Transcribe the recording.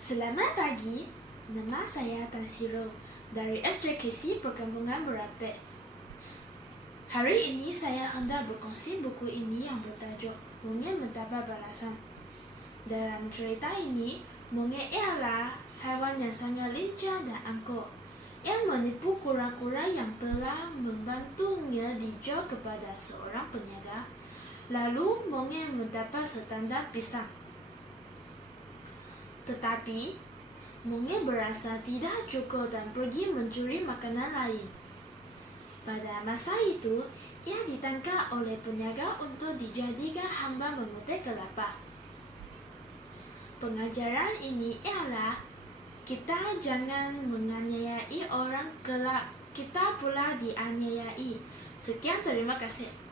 Selamat pagi, nama saya Tan Siro dari SJKC Perkampungan Berapek. Hari ini saya hendak berkongsi buku ini yang bertajuk Monyet Mendapat Balasan. Dalam cerita ini, monyet ialah haiwan yang sangat lincah dan angkuh yang menipu kura-kura yang telah membantunya dijual kepada seorang peniaga. Lalu, monyet mendapat setanda pisang. Tetapi, monyet berasa tidak cukup dan pergi mencuri makanan lain. Pada masa itu, ia ditangkap oleh peniaga untuk dijadikan hamba memetik kelapa. Pengajaran ini ialah kita jangan menganiayai orang kelak kita pula dianiayai. Sekian terima kasih.